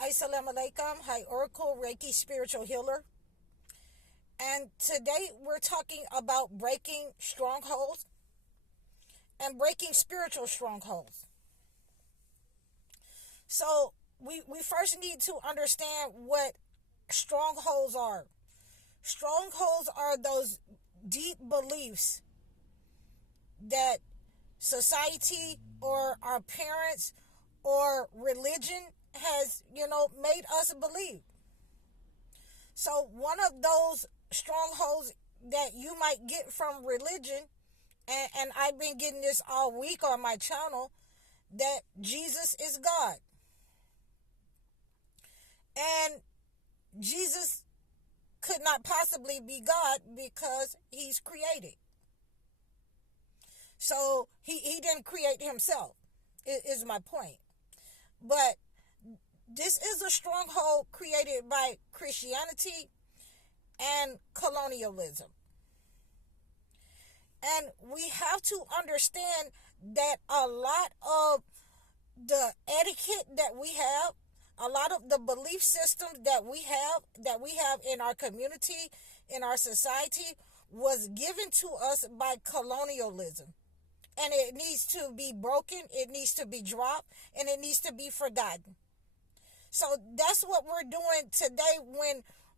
Assalamu alaikum. Hi, Oracle Reiki Spiritual Healer. And today we're talking about breaking strongholds and breaking spiritual strongholds. So we first need to understand what strongholds are. Strongholds are those deep beliefs that society or our parents or religion has, made us believe. So one of those strongholds that you might get from religion, and I've been getting this all week on my channel, that Jesus is God. And Jesus could not possibly be God because he's created. So he didn't create himself, is my point. But this is a stronghold created by Christianity and colonialism. And we have to understand that a lot of the etiquette that we have, a lot of the belief systems that we have in our community, in our society, was given to us by colonialism. And it needs to be broken, it needs to be dropped, and it needs to be forgotten. So that's what we're doing today.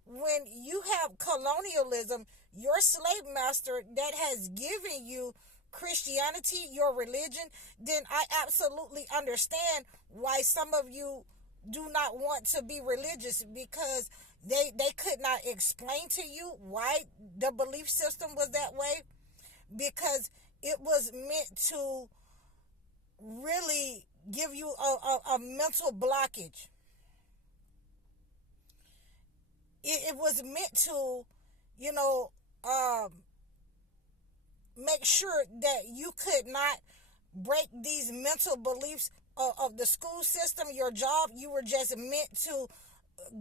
When you have colonialism, your slave master that has given you Christianity, your religion, then I absolutely understand why some of you do not want to be religious, because they could not explain to you why the belief system was that way, because it was meant to really give you a mental blockage. It was meant to, make sure that you could not break these mental beliefs of the school system, your job. You were just meant to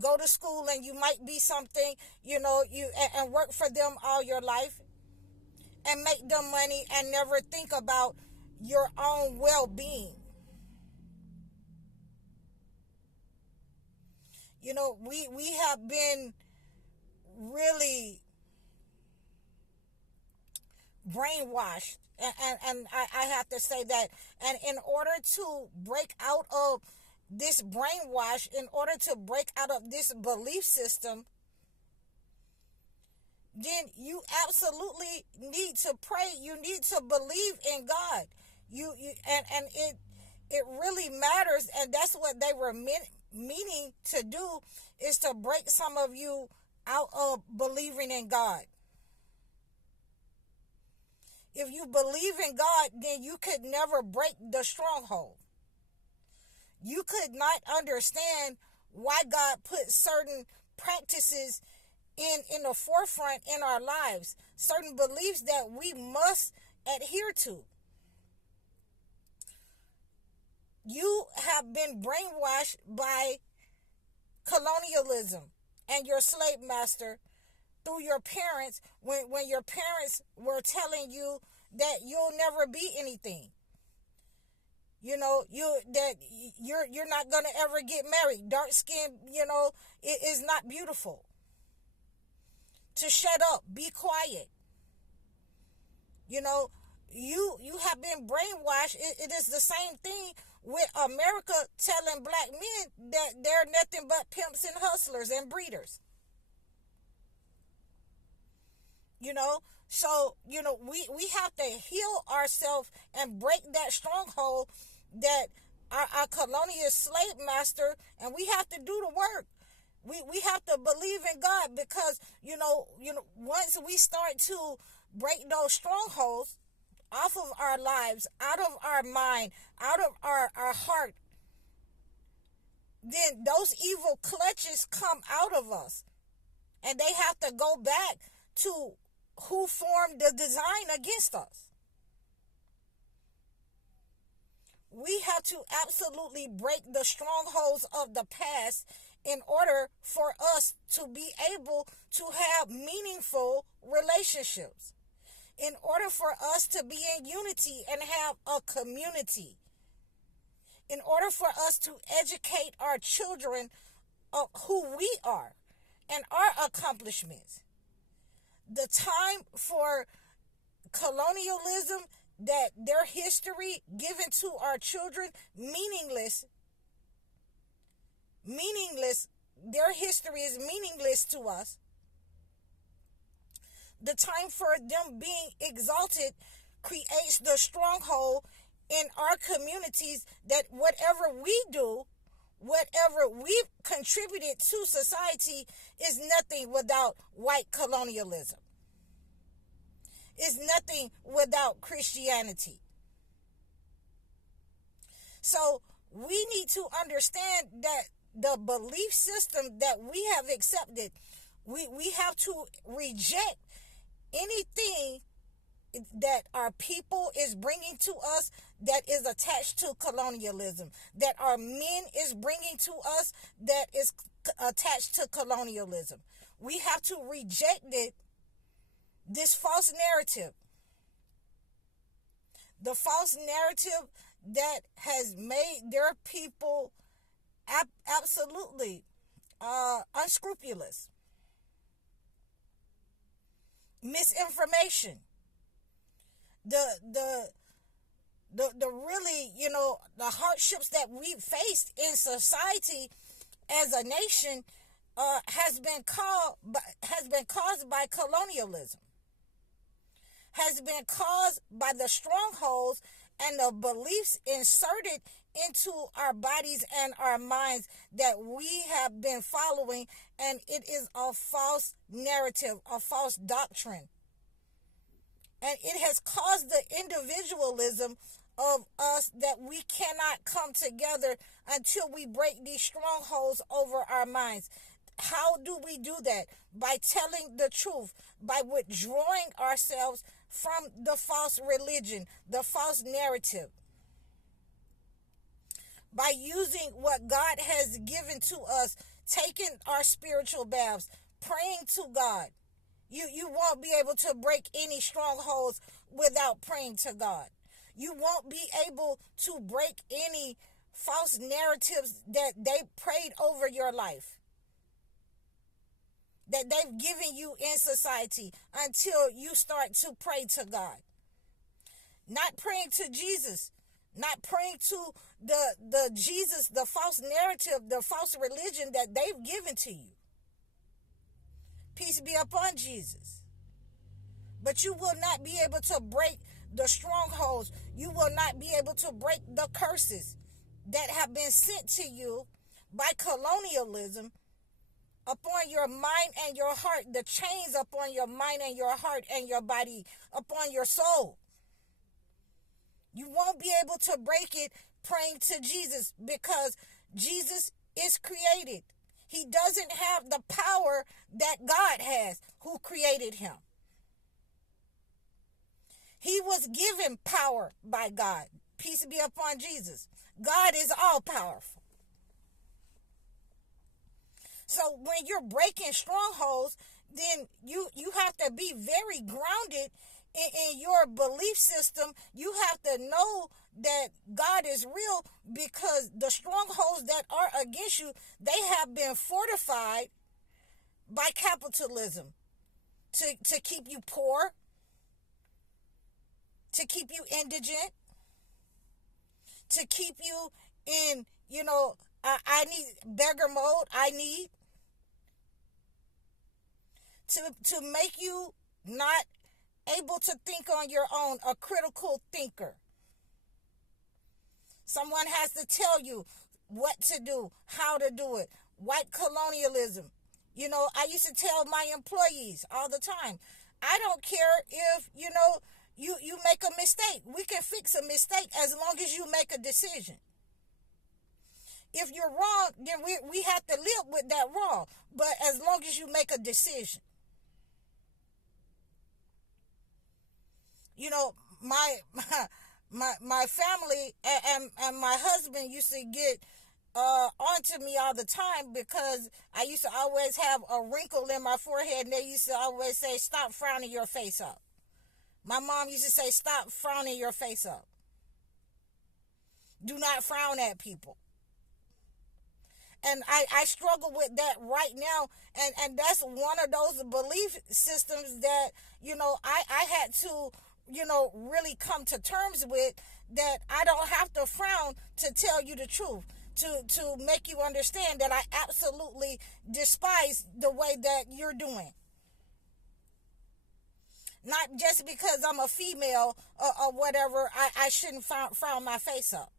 go to school and you might be something, and work for them all your life and make them money and never think about your own well-being. We have been really brainwashed, and I have to say that. And in order to break out of this brainwash, in order to break out of this belief system, then you absolutely need to pray. You need to believe in God. And it really matters, and that's what they were meaning to do, is to break some of you out of believing in God. If you believe in God, then you could never break the stronghold. You could not understand why God put certain practices in the forefront in our lives, certain beliefs that we must adhere to. You have been brainwashed by colonialism and your slave master through your parents, when your parents were telling you that you'll never be anything. You're not gonna ever get married. Dark skin, it is not beautiful. To shut up, be quiet. You have been brainwashed. It is the same thing with America telling black men that they're nothing but pimps and hustlers and breeders. So we have to heal ourselves and break that stronghold that our colonial slave master, and we have to do the work. We have to believe in God, because once we start to break those strongholds off of our lives, out of our mind, out of our heart, then those evil clutches come out of us, and they have to go back to who formed the design against us. We have to absolutely break the strongholds of the past in order for us to be able to have meaningful relationships, in order for us to be in unity and have a community, in order for us to educate our children of who we are and our accomplishments. The time for colonialism, that their history given to our children, meaningless. Their history is meaningless to us. The time for them being exalted creates the stronghold in our communities, that whatever we do, whatever we've contributed to society, is nothing without white colonialism. Is nothing without Christianity. So we need to understand that the belief system that we have accepted, we have to reject anything that our people is bringing to us that is attached to colonialism, that our men is bringing to us that is attached to colonialism. We have to reject it, this false narrative. The false narrative that has made their people absolutely unscrupulous. Misinformation. The really, the hardships that we faced in society as a nation has been caused by colonialism. Has been caused by the strongholds and the beliefs inserted into our bodies and our minds that we have been following, and it is a false narrative, a false doctrine. And it has caused the individualism of us, that we cannot come together until we break these strongholds over our minds. How do we do that? By telling the truth, by withdrawing ourselves from the false religion, the false narrative. By using what God has given to us, taking our spiritual baths, praying to God. You won't be able to break any strongholds without praying to God. You won't be able to break any false narratives that they prayed over your life, that they've given you in society, until you start to pray to God. Not praying to Jesus, not praying to the Jesus, the false narrative, the false religion that they've given to you. Peace be upon Jesus. But you will not be able to break the strongholds. You will not be able to break the curses that have been sent to you by colonialism upon your mind and your heart, the chains upon your mind and your heart and your body, upon your soul. You won't be able to break it praying to Jesus, because Jesus is created. He doesn't have the power that God has, who created him. He was given power by God. Peace be upon Jesus. God is all powerful. So when you're breaking strongholds, then you have to be very grounded in your belief system. You have to know that God is real, because the strongholds that are against you, they have been fortified by capitalism to keep you poor, to keep you indigent, to keep you in, I need beggar mode. I need to make you not able to think on your own, a critical thinker. Someone has to tell you what to do, how to do it. White colonialism. I used to tell my employees all the time, I don't care if, you make a mistake. We can fix a mistake as long as you make a decision. If you're wrong, then we have to live with that wrong. But as long as you make a decision. My family and my husband used to get onto me all the time, because I used to always have a wrinkle in my forehead, and they used to always say, stop frowning your face up. My mom used to say, stop frowning your face up. Do not frown at people. And I struggle with that right now. And that's one of those belief systems that, I had to, really come to terms with, that I don't have to frown to tell you the truth. To make you understand that I absolutely despise the way that you're doing. Not just because I'm a female or whatever, I shouldn't frown my face up.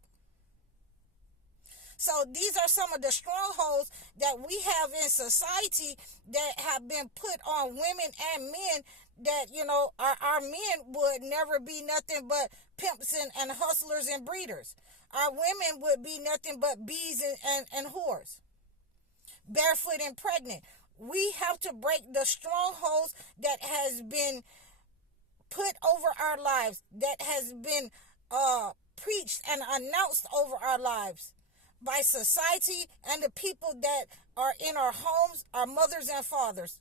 So these are some of the strongholds that we have in society that have been put on women and men, that, our men would never be nothing but pimps and hustlers and breeders. Our women would be nothing but bees and whores, barefoot and pregnant. We have to break the strongholds that has been put over our lives, that has been preached and announced over our lives by society and the people that are in our homes, our mothers and fathers,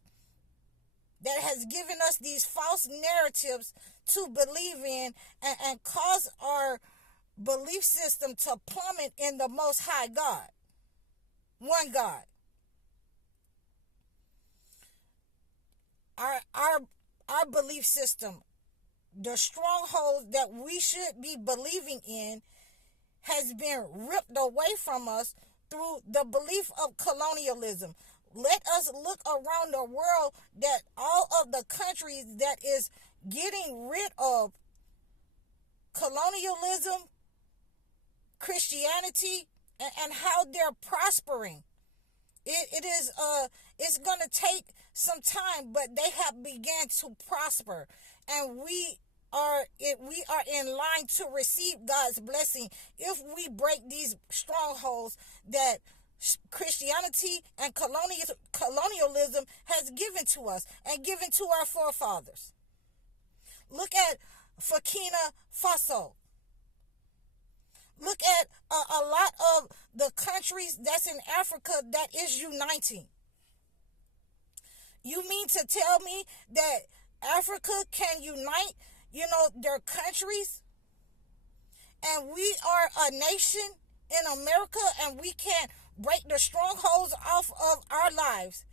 that has given us these false narratives to believe in, and cause our belief system to plummet in the Most High God, one God. Our belief system, the strongholds that we should be believing in, has been ripped away from us through the belief of colonialism. Let us look around the world, that all of the countries that is getting rid of colonialism, Christianity, and how they're prospering. It's going to take some time, but they have began to prosper, and we are in line to receive God's blessing if we break these strongholds that Christianity and colonialism has given to us and given to our forefathers. Look at Burkina Faso. Look at a lot of the countries that's in Africa that is uniting. You mean to tell me that Africa can unite, their countries, and we are a nation in America, and we can't break the strongholds off of our lives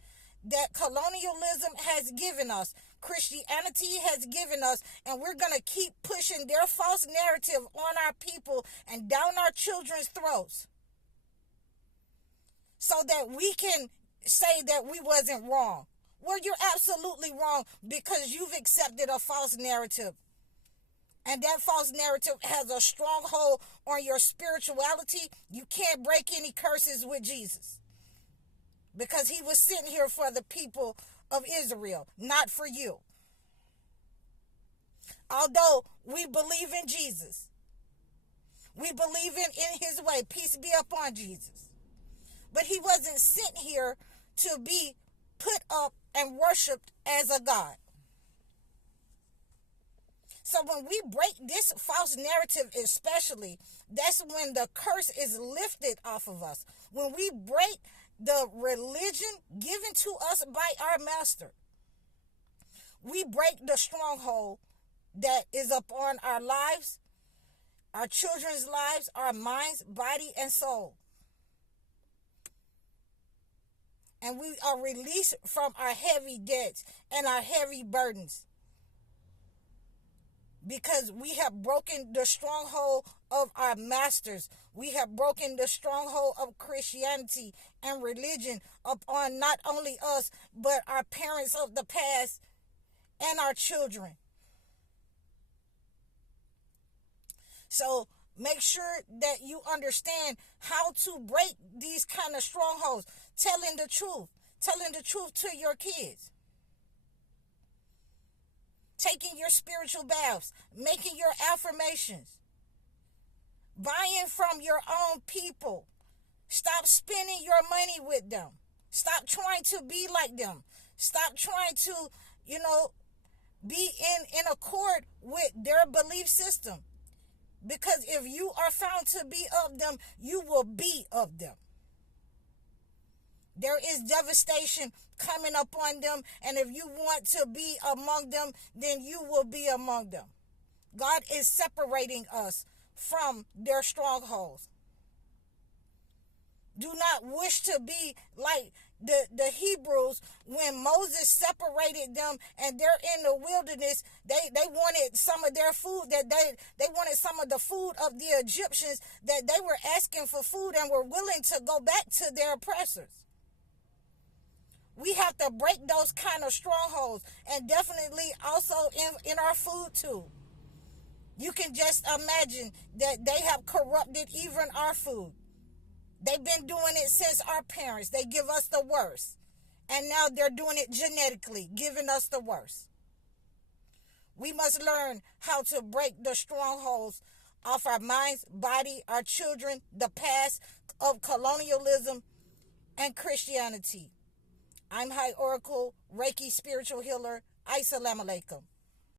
that colonialism has given us, Christianity has given us, and we're going to keep pushing their false narrative on our people and down our children's throats, so that we can say that we wasn't wrong. Well, you're absolutely wrong, because you've accepted a false narrative. And that false narrative has a stronghold on your spirituality. You can't break any curses with Jesus, because he was sent here for the people of Israel, not for you. Although we believe in Jesus, we believe in his way, peace be upon Jesus, but he wasn't sent here to be put up and worshipped as a God. So when we break this false narrative especially, that's when the curse is lifted off of us. When we break the religion given to us by our master, we break the stronghold that is upon our lives, our children's lives, our minds, body, and soul. And we are released from our heavy debts and our heavy burdens, because we have broken the stronghold of our masters. We have broken the stronghold of Christianity and religion upon not only us, but our parents of the past and our children. So make sure that you understand how to break these kind of strongholds. Telling the truth to your kids. Taking your spiritual baths, making your affirmations, buying from your own people. Stop spending your money with them. Stop trying to be like them. Stop trying to, be in accord with their belief system. Because if you are found to be of them, you will be of them. There is devastation coming upon them, and if you want to be among them, then you will be among them. God is separating us from their strongholds. do not wish to be like the Hebrews when Moses separated them and they're in the wilderness. They wanted some of their food, that they wanted some of the food of the Egyptians, that they were asking for food and were willing to go back to their oppressors. We have to break those kind of strongholds, and definitely also in our food too. You can just imagine that they have corrupted even our food. They've been doing it since our parents. They give us the worst. And now they're doing it genetically, giving us the worst. We must learn how to break the strongholds off our minds, body, our children, the past of colonialism and Christianity. I'm High Oracle, Reiki spiritual healer. Assalamu alaikum.